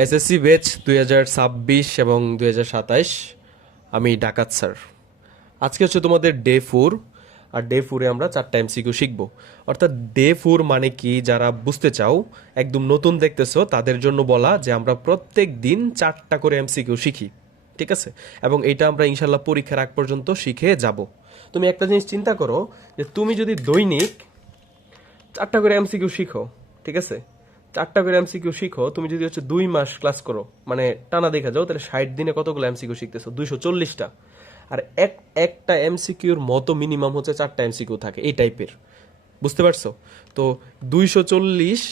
SSC বেচ দুই হাজার ছাব্বিশ এবং দুই হাজার সাতাইশ। আমি ডাকাত, স্যার। আজকে হচ্ছে তোমাদের ডে ফোর আর ডে ফোরে আমরা চারটা এমসিকিউ শিখব। অর্থাৎ ডে ফোর মানে কি, যারা বুঝতে চাও, একদম নতুন দেখতেছো, তাদের জন্য বলা যে আমরা প্রত্যেক দিন চারটা করে এমসিকিউ শিখি, ঠিক আছে? এবং এটা আমরা ইনশাল্লাহ পরীক্ষার আগ পর্যন্ত শিখে যাব। তুমি একটা জিনিস চিন্তা করো, যে তুমি যদি দৈনিক চারটা করে এমসিকিউ শিখো, ঠিক আছে? চারটা করে এমসিকিউ শিখো, তুমি যদি হচ্ছে দুই মাস ক্লাস করো মানে টানা দেখা যাও, তাহলে ষাট দিনে কতগুলো এমসিকিউ শিখতেছো? দুইশো চল্লিশটা। আর এক, একটা এমসিকিউর মতো মিনিমাম হচ্ছে চারটা এমসিকিউ থাকে, এই টাইপের বুঝতে পারছ? তো দুইশো চল্লিশ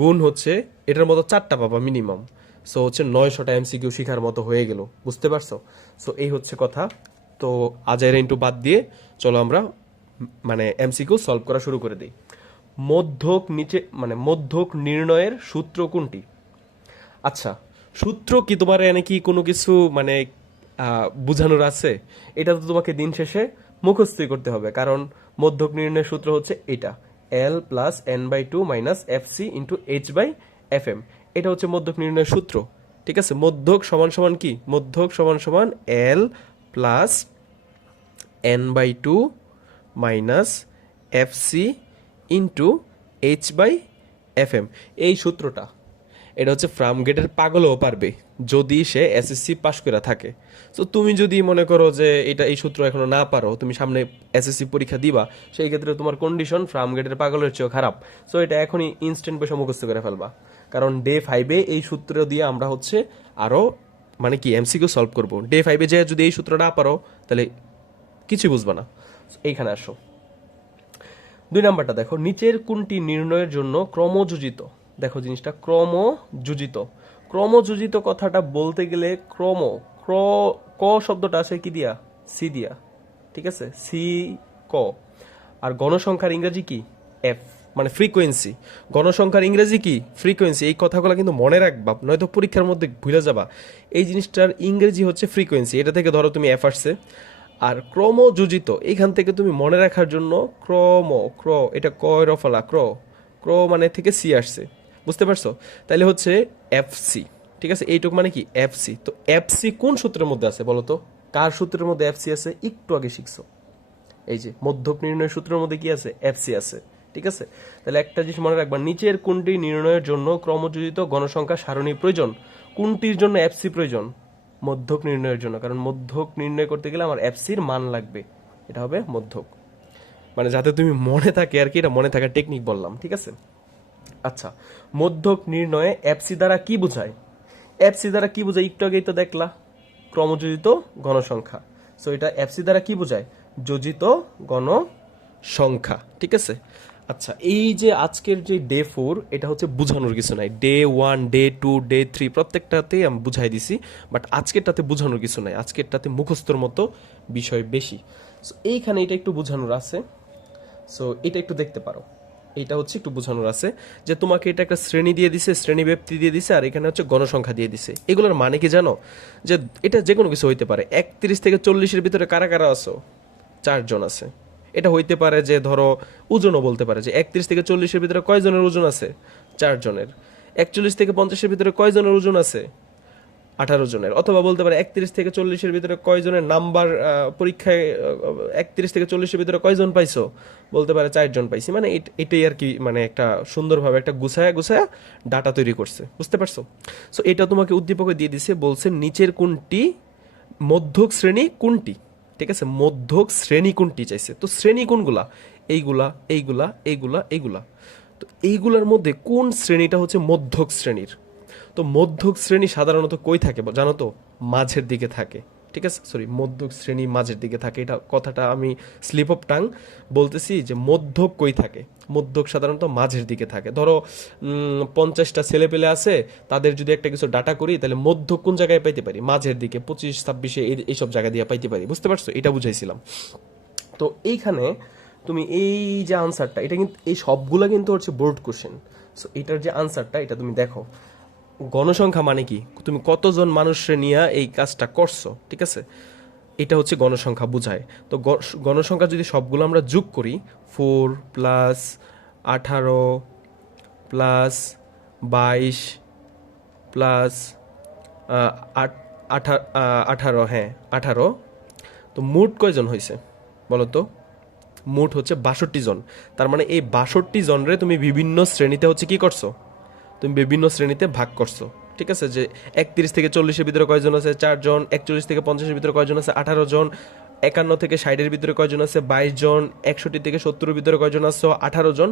গুণ হচ্ছে, এটার মতো চারটা পাবা মিনিমাম সো হচ্ছে নয়শোটা এমসিকিউ শিখার মতো হয়ে গেল। বুঝতে পারছ? সো এই হচ্ছে কথা। তো আজাইরা ইন্টু বাদ দিয়ে চলো আমরা মানে এমসিকিউ সলভ করা শুরু করে দিই। মধ্যক নিচে মানে মধ্যক নির্ণয়ের সূত্র কোনটি? আচ্ছা সূত্র কি তোমার এনে কি কোনো কিছু মানে বোঝানোর আছে? এটা তো তোমাকে দিন শেষে মুখস্থই করতে হবে, কারণ মধ্যক নির্ণয়ের সূত্র হচ্ছে এটা। L plus N by two minus F C into H by F M এটা হচ্ছে মধ্যক নির্ণয়ের সূত্র, ঠিক আছে? মধ্যক সমান সমান কি? মধ্যক সমান সমান L plus N by two minus F C into H by F M এই সূত্রটা, এটা হচ্ছে ফ্রাম গেটের পাগলও পারবে যদি সে এসএসসি পাশ করে থাকে। তো তুমি যদি মনে করো যে এটা, এই সূত্র এখনও না পারো, তুমি সামনে এসএসসি পরীক্ষা দিবা, সেই ক্ষেত্রে তোমার কন্ডিশন ফ্রাম গেটের পাগলের চেয়েও খারাপ। সো এটা এখনই ইনস্ট্যান্ট বসে মুখস্থ করে ফেলবা। কারণ ডে ফাইভে এই সূত্র দিয়ে আমরা হচ্ছে আরও মানে কি এমসিকিউ সলভ করব। ডে ফাইভে যে যদি এই সূত্র না পারো, তাহলে কিছুই বুঝবা না। এইখানে আসো। দুই নাম্বারটা দেখো, নিচের কোনটি নির্ণয়ের জন্য ক্রমযোজিত? দেখো জিনিসটা, ক্রমযোজিত। ক্রমযোজিত কথাটা বলতে গেলে ক্রম, ক্র, ক শব্দটা আছে কি দিয়া? সি দিয়া। ঠিক আছে? সি, ক। আর গণসংখ্যার ইংরেজি কি? এফ মানে ফ্রিকোয়েন্সি। গণসংখ্যার ইংরেজি কি? ফ্রিকোয়েন্সি। এই কথাগুলো কিন্তু মনে রাখবা, নয়তো পরীক্ষার মধ্যে ভুলে যাবা। এই জিনিসটার ইংরেজি হচ্ছে ফ্রিকোয়েন্সি। এটা থেকে ধরো তুমি এফ আসছে। আর ক্রমযোজিত এখান থেকে তুমি মনে রাখার জন্য ক্রম, ক্র, এটা কয় রফলা ক্র ক্র মানে থেকে সি আসছে, বুঝতে পারছ? তাহলে হচ্ছে এফ সি, ঠিক আছে? এইটুক মানে কি? এফ সি, তো এফ সি কোন সূত্রের মধ্যে আছে বলো তো? কার সূত্রের মধ্যে এফ সি আছে? একটু আগে শিখছো। এই যে মধ্যক নির্ণয় সূত্রের মধ্যে কি আছে? এফসি আছে, ঠিক আছে? তাহলে একটা জিনিস মনে রাখবা, নিচের কোনটি নির্ণয়ের জন্য ক্রমযোজিত গণসংখ্যা সারণী প্রয়োজন? কোনটির জন্য এফসি প্রয়োজন? মধ্যক নির্ণয়ের জন্য। কারণ মধ্যক নির্ণয় করতে গেলে আমার এফসির মান লাগবে। এটা হবে মধ্যক। মানে যাতে তুমি মনে থাকে, আর কি এটা মনে থাকার টেকনিক বললাম, ঠিক আছে? আচ্ছা মধ্যক নির্ণয়ে এফসি দ্বারা কি বোঝায়? এফসি দ্বারা কি বোঝায়? একটু আগেই তো দেখলা, ক্রমযোজিত গণসংখ্যা। সো এটা এফসি দ্বারা কি বোঝায়? যোজিত গণসংখ্যা, ঠিক আছে? আচ্ছা এই যে আজকের যে ডে ফোর এটা হচ্ছে বোঝানোর কিছু নাই। Day one day two day three প্রত্যেকটাতেই আমি বুঝাই দিছি বাট আজকেরটাতে বোঝানোর কিছু নাই। আজকেরটাতে মুখস্থর মতো বিষয় বেশি। সো এইখানে এটা একটু বোঝানোর আছে। সো এটা একটু দেখতে পারো। এটা হচ্ছে একটু বোঝানোর আছে যে তোমাকে এটা একটা শ্রেণি দিয়ে দিছে, শ্রেণি ব্যক্তি দিয়ে দিছে, আর এখানে হচ্ছে গণসংখ্যা দিয়ে দিছে। এগুলোর মানে কি জানো? যে এটা যে কোনো কিছু হইতে পারে। একত্রিশ থেকে চল্লিশের ভিতরে কারা কারা আছো? চারজন আছে। এটা হইতে পারে যে, ধরো, ওজনও বলতে পারে যে, একত্রিশ থেকে চল্লিশের ভিতরে কয়জনের ওজন আছে? চারজনের। একচল্লিশ থেকে পঞ্চাশের ভিতরে কয়জনের ওজন আছে? আঠারো জনের। অথবা বলতে পারে একত্রিশ থেকে চল্লিশের ভিতরে কয়জনের নাম্বার পরীক্ষায় একত্রিশ থেকে চল্লিশের ভিতরে কয়জন পাইছো? বলতে পারে চারজন পাইছি। মানে এট- এটাই আর কি মানে একটা সুন্দরভাবে একটা গুছায়া গুছায়া ডাটা তৈরি করছে। বুঝতে পারছ? সো এটা তোমাকে উদ্দীপকে দিয়ে দিছে, বলছে নিচের কোনটি, মধ্যক শ্রেণি কোনটি? ঠিক আছে, মধ্যক শ্রেণি কোনটি চাইছে। তো শ্রেণি কোনগুলা এইগুলা এইগুলা এইগুলা এইগুলা। তো এইগুলার মধ্যে কোন শ্রেণীটা হচ্ছে মধ্যক শ্রেণির? তো মধ্যক শ্রেণি সাধারণত কই থাকে জানো তো? মাঝের দিকে থাকে। ঠিক আছে? সরি মধ্যক শ্রেণি মাঝের দিকে থাকে। এটা কথাটা আমি স্লিপ অফ টাং বলতেছি যে মধ্যক কই থাকে? মধ্যক সাধারণত মাঝের দিকে থাকে। ধরো পঞ্চাশটা ছেলে পেলে আছে, তাদের যদি একটা কিছু ডাটা করি, তাহলে মধ্যক কোন জায়গায় পাইতে পারি? মাঝের দিকে, পঁচিশ, ছাব্বিশে এই- এইসব জায়গা দিয়ে পাইতে পারি। বুঝতে পারছ? এটা বুঝাইছিলাম। তো এইখানে তুমি এই যে আনসারটা এটা কিন্তু এই সবগুলা কিন্তু হচ্ছে বোর্ড কোশ্চেন সো এটার যে আনসারটা এটা তুমি দেখো। গণসংখ্যা মানে কি? তুমি কতজন মানুষের নিয়ে এই কাজটা করছ, ঠিক আছে? এটা হচ্ছে গণসংখ্যা বোঝায়। তো গণসংখ্যা যদি সবগুলো আমরা যোগ করি ফোর প্লাস আঠারো প্লাস বাইশ প্লাস আঠারো হ্যাঁ আঠারো। তো মোট কয়জন হয়েছে বলো তো? মোট হচ্ছে বাষট্টি জন। তার মানে এই বাষট্টি জনরে তুমি বিভিন্ন শ্রেণীতে হচ্ছে কি করছ? তুমি বিভিন্ন শ্রেণীতে ভাগ করছ, ঠিক আছে? যে একত্রিশ থেকে চল্লিশের ভিতরে কয়জন আছে? চারজন একচল্লিশ থেকে পঞ্চাশের ভিতরে কয়জন আছে? আঠারো জন, একান্ন থেকে ষাটের ভিতরে কয়জন আছে? বাইশ জন, একষট্টি থেকে সত্তরের ভিতরে কয়জন আছে? আঠারো জন।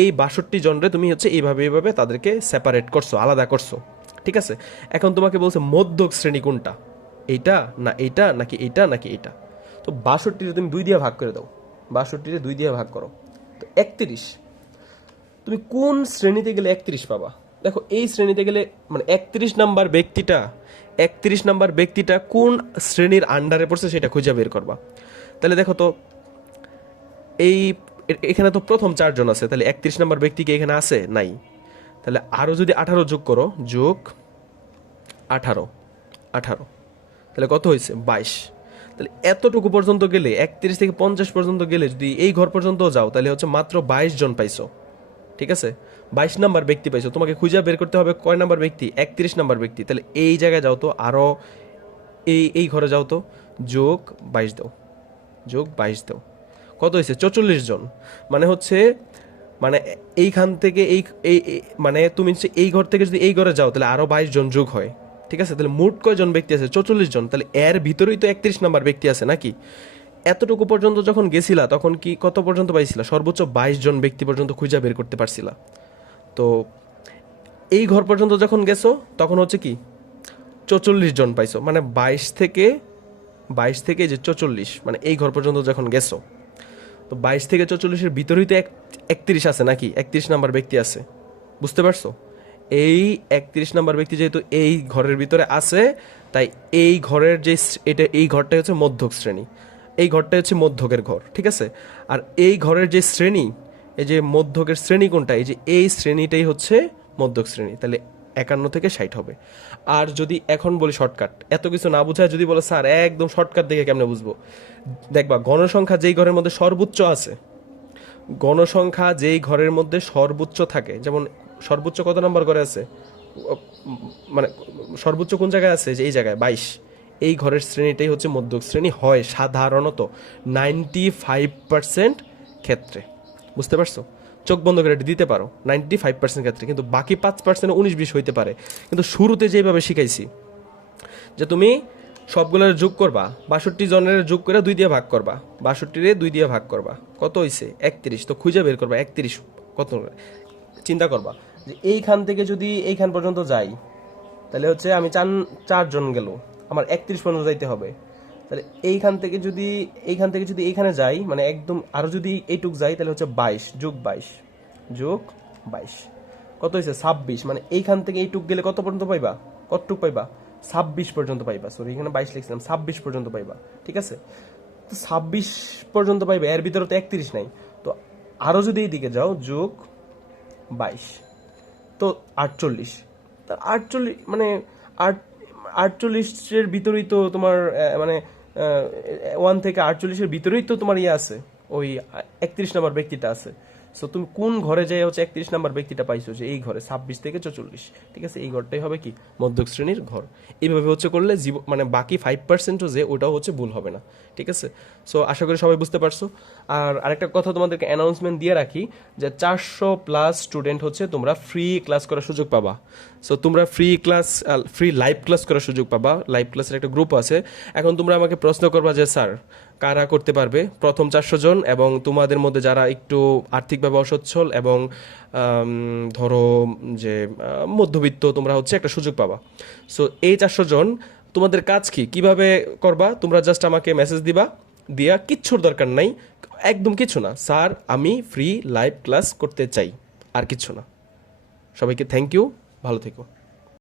এই বাষট্টি জনরে তুমি হচ্ছে এইভাবে এইভাবে তাদেরকে সেপারেট করছ, আলাদা করছ, ঠিক আছে? এখন তোমাকে বলছে মধ্যক শ্রেণি কোনটা? এইটা না এইটা নাকি এইটা নাকি এইটা? তো বাষট্টিরে তুমি দুই দিয়ে ভাগ করে দাও, বাষট্টিরে দুই দিয়ে ভাগ করো। তো একত্রিশ, তুমি কোন শ্রেণীতে গেলে একত্রিশ পাবা? দেখো, এই শ্রেণীতে গেলে মানে একত্রিশ নাম্বার ব্যক্তিটা, একত্রিশ নাম্বার ব্যক্তিটা কোন শ্রেণির আন্ডারে পড়ছে সেটা খুঁজে বের করবা। তাহলে দেখো তো, এই, এখানে তো প্রথম চারজন আছে, তাহলে একত্রিশ নাম্বার ব্যক্তি কি এখানে আছে? নাই। তাহলে আরও যদি আঠারো যোগ করো, যোগ আঠারো আঠারো। তাহলে কত হয়েছে? বাইশ। তাহলে এতটুকু পর্যন্ত গেলে, একত্রিশ থেকে পঞ্চাশ পর্যন্ত গেলে যদি এই ঘর পর্যন্ত যাও, তাহলে হচ্ছে মাত্র বাইশ জন পাইছো। ঠিক আছে? বাইশ নাম্বার ব্যক্তি পাইছো, তোমাকে খুঁজে বের করতে হবে কয় নাম্বার ব্যক্তি? একত্রিশ নাম্বার ব্যক্তি। তাহলে এই জায়গায় যাও তো আরও এই এই ঘরে যাও তো, যোগ বাইশ দাও, যোগ বাইশ দাও। কত হয়েছে? চৌচল্লিশ জন। মানে হচ্ছে মানে এইখান থেকে এই এই মানে তুমি এই ঘর থেকে যদি এই ঘরে যাও, তাহলে আরও বাইশ জন যোগ হয়। ঠিক আছে? তাহলে মোট কয়জন ব্যক্তি আছে? চৌচল্লিশ জন। তাহলে এর ভিতরেই তো একত্রিশ নাম্বার ব্যক্তি আছে নাকি? এতটুকু পর্যন্ত যখন গেছিলা, তখন কি কত পর্যন্ত পাইছিলা? সর্বোচ্চ বাইশ জন ব্যক্তি পর্যন্ত খুঁজে বের করতে পারছিলা। তো এই ঘর পর্যন্ত যখন গেছো, তখন হচ্ছে কি? চৌচল্লিশ জন পাইছো। মানে বাইশ থেকে বাইশ থেকে যে চৌচল্লিশ মানে এই ঘর পর্যন্ত যখন গেছো, তো বাইশ থেকে চৌচল্লিশের ভিতরেই তো এক, একত্রিশ আছে নাকি? একত্রিশ নাম্বার ব্যক্তি আছে। বুঝতে পারছ? এই একত্রিশ নাম্বার ব্যক্তি যেহেতু এই ঘরের ভিতরে আছে, তাই এই ঘরের যে এটা, এই ঘরটাই হচ্ছে মধ্যক শ্রেণি। এই ঘরটাই হচ্ছে মধ্যকের ঘর, ঠিক আছে? আর এই ঘরের যে শ্রেণি এই যে মধ্যকের শ্রেণি কোনটা? এই যে এই শ্রেণীটাই হচ্ছে মধ্যক শ্রেণি, তাহলে একান্ন থেকে ষাট হবে। আর যদি এখন বলি শর্টকাট, এত কিছু না বুঝায় যদি বলে, স্যার, একদম শর্টকাট দেখে কেমনে বুঝব? দেখবা, গণসংখ্যা যেই ঘরের মধ্যে সর্বোচ্চ আছে, গণসংখ্যা যেই ঘরের মধ্যে সর্বোচ্চ থাকে, যেমন সর্বোচ্চ কত নম্বর ঘরে আছে? মানে সর্বোচ্চ কোন জায়গায় আছে? যে এই জায়গায়, বাইশ। এই ঘরের শ্রেণীটাই হচ্ছে মধ্যক শ্রেণি হয় সাধারণত নাইনটি ফাইভ পার্সেন্ট ক্ষেত্রে। বুঝতে পারছ? চোখ বন্ধ করে দিতে পারো নাইনটি ফাইভ পার্সেন্ট ক্ষেত্রে। কিন্তু বাকি পাঁচ পার্সেন্ট উনিশ, বিশ হইতে পারে। কিন্তু শুরুতে যেভাবে শিখাইছি, যে তুমি সবগুলোর যোগ করবা, বাষট্টি জনের যোগ করে দুই দিয়ে ভাগ করবা। বাষট্টিরে দুই দিয়ে ভাগ করবা। কত হয়েছে একত্রিশ। তো খুঁজে বের করবা, একত্রিশ কত? চিন্তা করবা যে এইখান থেকে যদি এইখান পর্যন্ত যাই, তাহলে হচ্ছে আমি চান চারজন গেল। আমার একত্রিশ পর্যন্ত যাইতে হবে। তাহলে এইখান থেকে যদি, এইখান থেকে যদি এইখানে যাই মানে একদম আরও যদি এইটুক যাই, তাহলে হচ্ছে বাইশ, যোগ বাইশ যোগ বাইশ। কত হয়েছে? ছাব্বিশ। মানে এইখান থেকে এইটুক গেলে কত পর্যন্ত পাইবা? কতটুক পাইবা? ছাব্বিশ পর্যন্ত পাইবা। সরি এখানে বাইশ লিখছিলাম। ছাব্বিশ পর্যন্ত পাইবা। ঠিক আছে? তো ছাব্বিশ পর্যন্ত পাইবা। এর ভিতরে তো একত্রিশ নাই। তো আরও যদি এইদিকে যাও, যোগ বাইশ। তো আটচল্লিশ। তা আটচল্লিশ মানে আট, আটচল্লিশের ভিতরেই তো তোমার মানে ওয়ান থেকে আটচল্লিশের ভিতরেই তো তোমার ইয়ে আছে। ওই একত্রিশ নম্বর ব্যক্তিটা আছে। সো তুমি কোন ঘরে যাই হচ্ছে একত্রিশ নাম্বার ব্যক্তিটা পাইছো যে এই ঘরে ছাব্বিশ থেকে চৌচল্লিশ? ঠিক আছে, এই ঘরটাই হবে কি? মধ্যক শ্রেণির ঘর। এইভাবে হচ্ছে করলে জীব মানে বাকি ফাইভ পার্সেন্টও যে, ওটাও হচ্ছে ভুল হবে না। ঠিক আছে? সো আশা করি সবাই বুঝতে পারছ। আর আরেকটা কথা তোমাদেরকে অ্যানাউন্সমেন্ট দিয়ে রাখি যে, চারশো প্লাস স্টুডেন্ট হচ্ছে তোমরা ফ্রি ক্লাস করার সুযোগ পাবা। সো তোমরা free class free live class করার সুযোগ পাবা। লাইভ ক্লাসের একটা গ্রুপ আছে। এখন তোমরা আমাকে প্রশ্ন করবা যে, স্যার কারা করতে পারবে? প্রথম চারশো জন এবং তোমাদের মধ্যে যারা একটু আর্থিকভাবে অসচ্ছল এবং ধরো যে মধ্যবিত্ত, তোমরা হচ্ছে একটা সুযোগ পাবা। সো এই চারশো জন, তোমাদের কাজ কি? কীভাবে করবা? তোমরা জাস্ট আমাকে মেসেজ দিবা, দিয়া কিচ্ছুর দরকার নাই। একদম কিছু না। স্যার, আমি ফ্রি লাইভ ক্লাস করতে চাই। আর কিচ্ছু না। সবাইকে থ্যাংক ইউ ভালো থেকো।